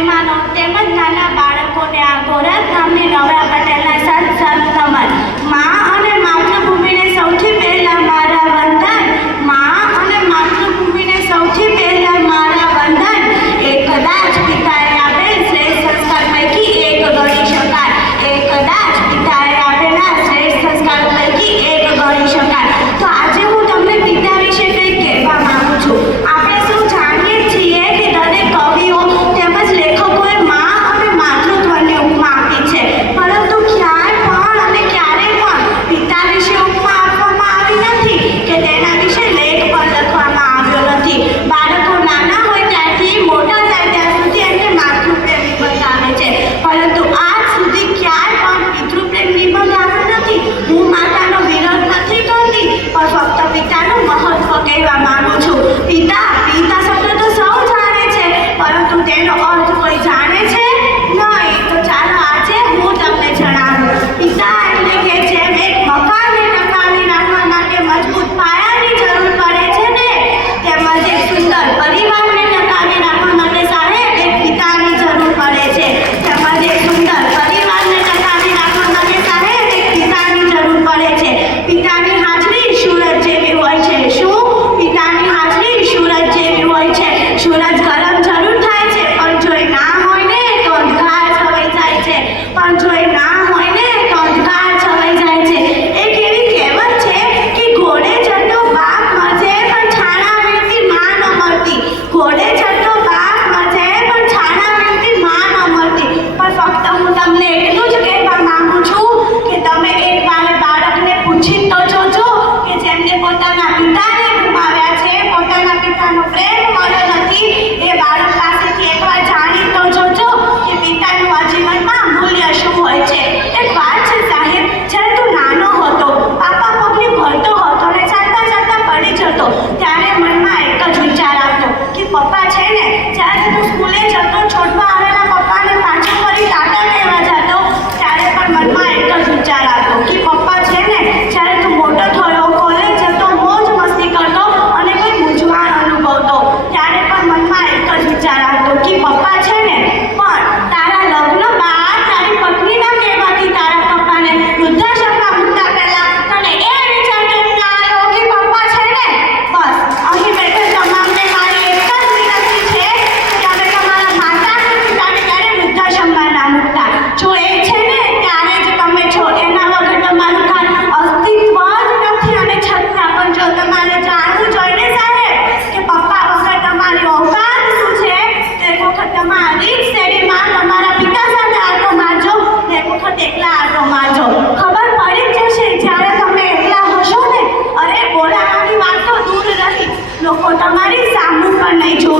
મહેમાનો તેમજ નાના બાળકોને આ ગોરખ ગામની નવરા પટેલના સત નમન। મા અને માતૃભૂમિને સૌથી પહેલા મારા વંદન, મા અને માતૃભૂમિને સૌથી પહેલા મારા વંદન। એ કદાચ પિતાએ આપેલ શ્રેષ્ઠ સંસ્કાર પૈકી એક ગણી શકાય, એ કદાચ પિતાએ આપેલા શ્રેષ્ઠ સંસ્કાર પૈકી એક ગણી શકાય। તો આજે હું તમને પિતા વિશે કંઈક કહેવા માંગુ છું। આપણે સૌ જાણીએ છીએ કે દરેક કવિઓ તેમજ લેખકોએ મા અને માતૃત્વની ઉપમા આપી છે, પરંતુ ક્યાંય પણ અને ક્યારેય પણ પિતા વિશે ઉપમા આપવામાં આવી નથી કે તેના વિશે લેખ પણ લખવામાં આવ્યો નથી। બાળકો નાના હોય ત્યારથી મોટા થાય ત્યાં સુધી એમને માતૃપ્રેમ નિબંધ આવે છે, પરંતુ આજ સુધી ક્યાંય પણ પિતૃપ્રેમ નિબંધ આવ્યો નથી। હું માતાનો વિરોધ નથી કરતી, પણ ફક્ત પિતાનું મહત્વ કહેવા માંગુ છું। પિતા શબ્દ તો સૌ જાણે છે, પરંતુ તેનો અર્થ કોઈ જાણે છે નહીં। તો ચાલો આજે હું તમને જણાવું। પિતા એટલે કે જેમ એક મકાનને ટકાવી રાખવા માટે મજબૂત પાયાની જરૂર પડે છે ને, તેમજ એક સુંદર પરિવારને ટકાવી રાખવા માટે સાહેબ એક પિતાની જરૂર પડે છે, તેમજ એક સુંદર પરિવારને ટકાવી રાખવા માટે સાહેબ એક પિતાની જરૂર પડે છે। પિતાની હાજરી સૂરજ જેવી હોય છે। શું? પિતાની હાજરી સૂરજ જેવી હોય છે। સૂરજ ગરમ જરૂર થાય છે, પણ જો એ ના હોય ને તો અંધકાર છવાઈ જાય છે, પણ જો એ ના હોય ને તો અંધકાર છવાઈ જાય છે। એક એવી કહેવત છે કે ઘોડે ચડતો બાપ મરજે પણ છાણા વીણતી માં ન મળતી, ઘોડે ચડતો બાપ મરજે પણ છાણા વીણતી માં ન મળતી। પણ ફક્ત હું તમને એટલું જ કહેવા માંગુ છું કે તમે એકવાર બાળકને પૂછી તો જોજો કે જેમને પોતાના પિતાને ગુમાવ્યા છે, પોતાના પિતાનો પ્રેમ મળ્યો નથી, એ બાળક પાસેથી એકવાર જાણી તો જોજો કે પિતાનું આ જીવનમાં મૂલ્ય શું હોય છે। એક વાત છે સાહેબ, જ્યારે તું નાનો હતો, પાપા પગલી ભરતો હતો ને ચાલતા ચાલતા પડી જતો, ત્યારે મનમાં એક જ વિચાર આવતો કે પપ્પા છે ને, જ્યારે તું સ્કૂલે જતો, છોડવા આવેલા પપ્પાને પાછું ફરી ટાટા કહેવા જતો, ત્યારે પણ મનમાં એક જ વિચાર આવતો કે પપ્પા છે ને, જ્યારે તું મોટો થયો, કોલેજ જતો, મોજ મસ્તી કરતો અને કોઈ મૂંઝવણ અનુભવતો, ત્યારે પણ મનમાં એક જ વિચાર આવતો કે પપ્પા છે ને, પણ તારા લગ્ન બાદ તારી પત્ની ના કહેવાથી તારા પપ્પાને વૃદ્ધાશ્રમમાં મૂકતા પહેલા તને એ વિચાર કેમ ના આવ્યો કે પપ્પા છે ને? બસ અહીં બેઠેલ તમામને મારી એક જ વિનંતી છે કે તમે તમારા માતા અને પિતાને ક્યારે વૃદ્ધાશ્રમમાં ના મૂકતા। જો એ છે ને ત્યારે જ તમે છો, એના વગર તમારું કાંઈ અસ્તિત્વ જ નથી। અને છતાં પણ જો તમારે જાણવું જોઈએ ને સાહેબ કે પપ્પા વગર તમારી ઓકાત શું છે, તો એક વખત તમારી જ શેરીમાં તમારા પિતા સાથે આટો મારજો ને એક વખત એકલા આટો મારજો, ખબર પડી જ જશે। જ્યારે તમે એકલા હશો ને, અરે બોલાવાની વાત તો દૂર રહી, લોકો તમારી સામું પણ નહીં જોવે।